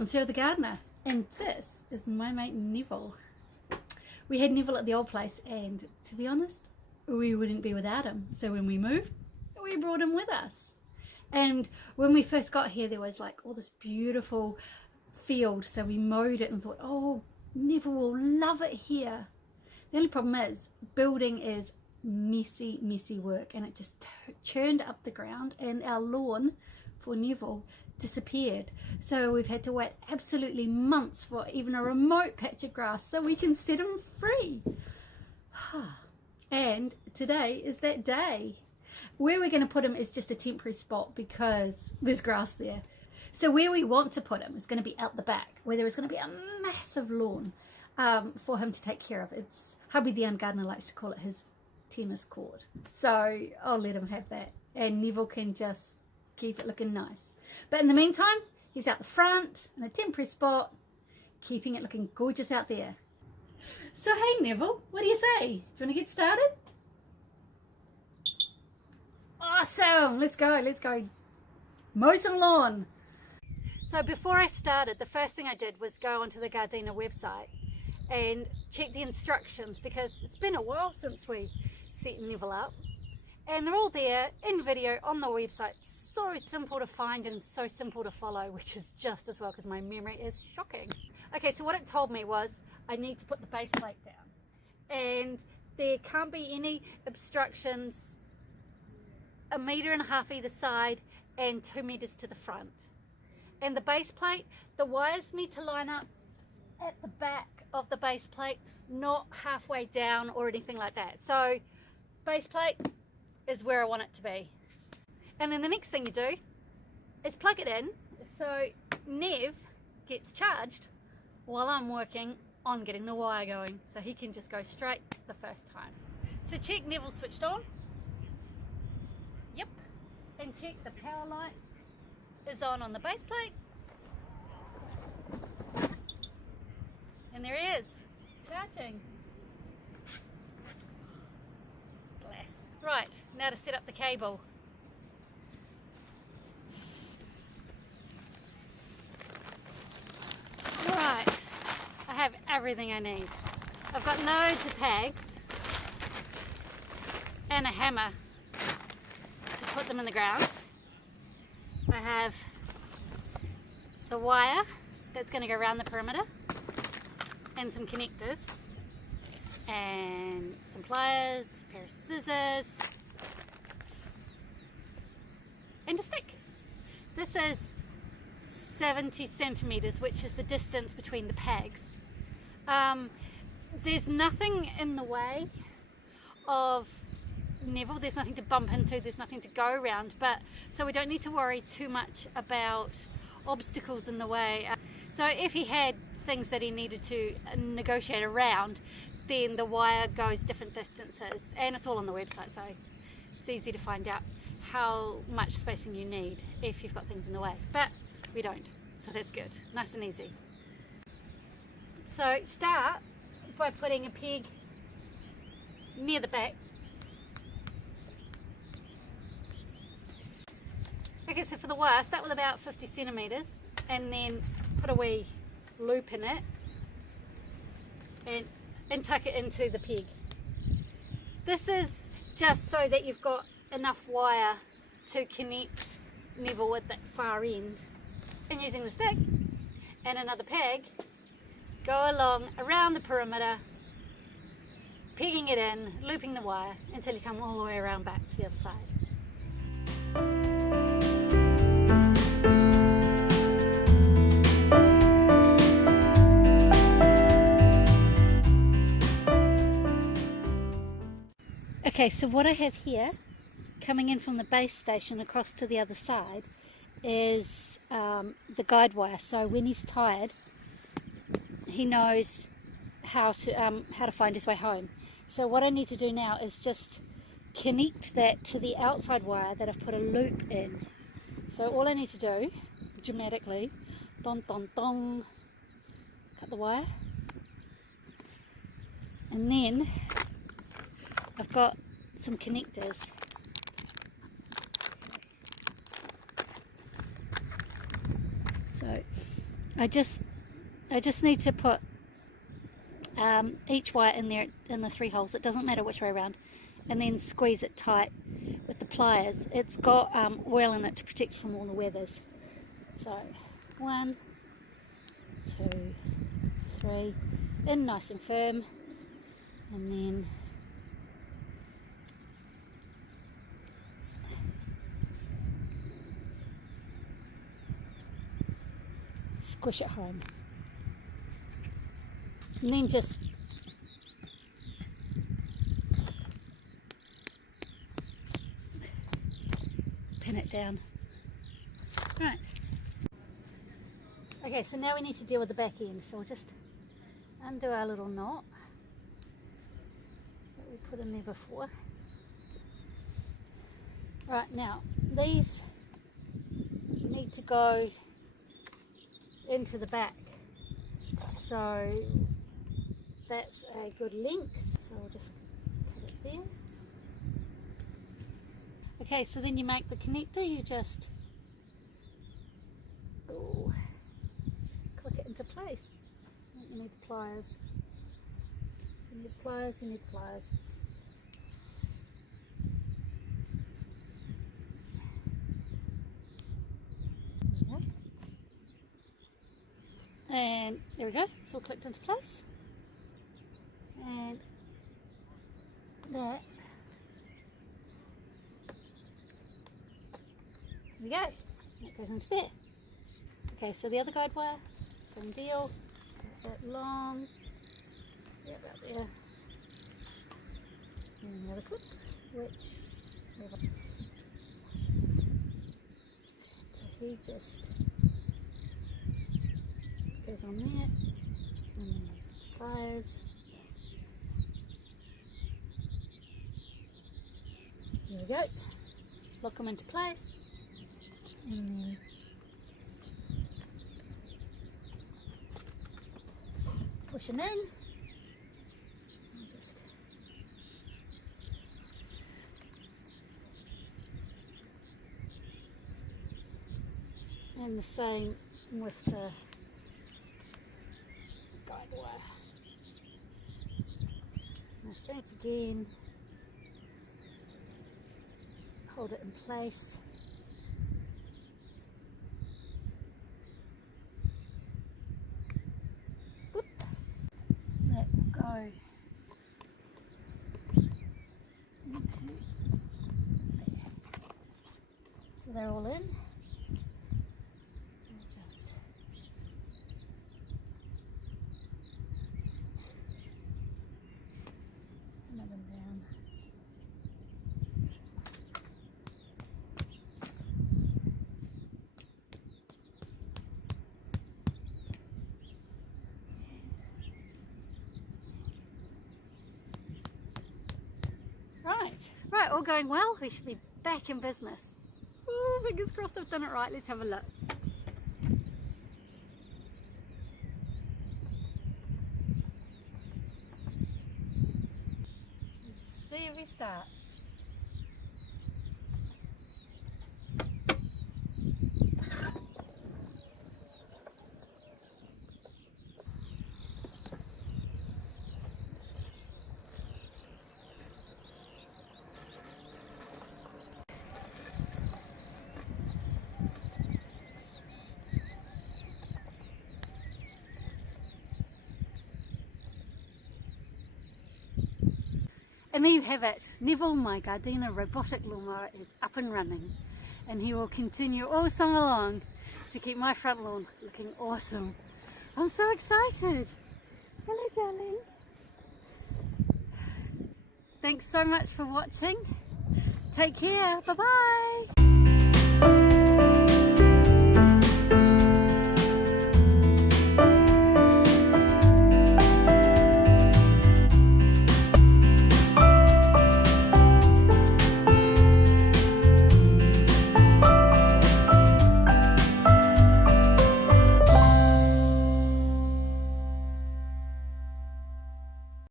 I'm Sarah the gardener, and this is my mate Neville. We had Neville at the old place, and to be honest, we wouldn't be without him. So when we moved, we brought him with us. And when we first got here, there was like all this beautiful field, so we mowed it and thought, oh, Neville will love it here. The only problem is building is messy work, and it just churned up the ground, and our lawn for Neville disappeared. So we've had to wait absolutely months for even a remote patch of grass so we can set him free. And today is that day. Where we're going to put him is just a temporary spot because there's grass there. So where we want to put him is going to be out the back, where there is going to be a massive lawn for him to take care of. It's hubby the gardener likes to call it his tennis court. So I'll let him have that, and Neville can just keep it looking nice. But in the meantime, he's out the front in a temporary spot, keeping it looking gorgeous out there. So hey Neville, what do you say? Do you want to get started? Awesome, let's go mow some lawn. So before I started, the first thing I did was go onto the Gardena website and check the instructions, because it's been a while since we set Neville up. And they're all there in video on the website. So simple to find and so simple to follow, which is just as well because my memory is shocking. Okay, so what it told me was I need to put the base plate down. And there can't be any obstructions 1.5 meters either side and 2 meters to the front. And the base plate, the wires need to line up at the back of the base plate, not halfway down or anything like that. So base plate is where I want it to be. And then the next thing you do is plug it in so Nev gets charged while I'm working on getting the wire going, so he can just go straight the first time. So check Neville switched on. Yep. And check the power light is on the base plate. And there he is, charging. Right, now to set up the cable. Right, I have everything I need. I've got loads of pegs and a hammer to put them in the ground. I have the wire that's going to go around the perimeter, and some connectors, and some pliers, a pair of scissors, and a stick. This is 70 centimeters, which is the distance between the pegs. There's nothing in the way of Neville, there's nothing to bump into, there's nothing to go around, but so we don't need to worry too much about obstacles in the way. So if he had things that he needed to negotiate around, then the wire goes different distances, and it's all on the website, so it's easy to find out how much spacing you need if you've got things in the way, but we don't, so that's good, nice and easy. So start by putting a peg near the back. Okay, so for the wire, start with about 50 centimeters and then put a wee loop in it and tuck it into the peg. This is just so that you've got enough wire to connect Neville with that far end. And using the stick and another peg, go along around the perimeter, pegging it in, looping the wire until you come all the way around back to the other side. Okay, so what I have here, coming in from the base station across to the other side, is the guide wire. So when he's tired, he knows how to find his way home. So what I need to do now is just connect that to the outside wire that I've put a loop in. So all I need to do, dramatically, dong dong dong, cut the wire, and then I've got some connectors. So I just need to put each wire in there in the 3 holes. It doesn't matter which way around, and then squeeze it tight with the pliers. It's got oil in it to protect from all the weathers. So 1, 2, 3, in nice and firm, and then squish it home, and then just pin it down. Right. Okay, so now we need to deal with the back end, so we'll just undo our little knot that we put in there before. Right, now these need to go into the back, so that's a good length, so we'll just cut it there. Okay, so then you make the connector, you just click it into place. You need pliers. You need pliers, you need pliers. And there we go, it's all clicked into place. And that, there we go, that goes into there. Okay, so the other guide wire, same deal, about that long, yeah, about there. And the other clip, which, so he just goes on there, and then pliers. There we go. Lock them into place, and then push them in. And the same with the guide wire. Now once again, hold it in place. Whoop. That will go into there. So they're all in. Right, all going well. We should be back in business. Ooh, fingers crossed I've done it right. Let's have a look. Let's see if he starts. And there you have it. Neville, my Gardena Robotic Lawn Mower, is up and running, and he will continue all summer long to keep my front lawn looking awesome. I'm so excited. Hello, darling. Thanks so much for watching. Take care. Bye-bye.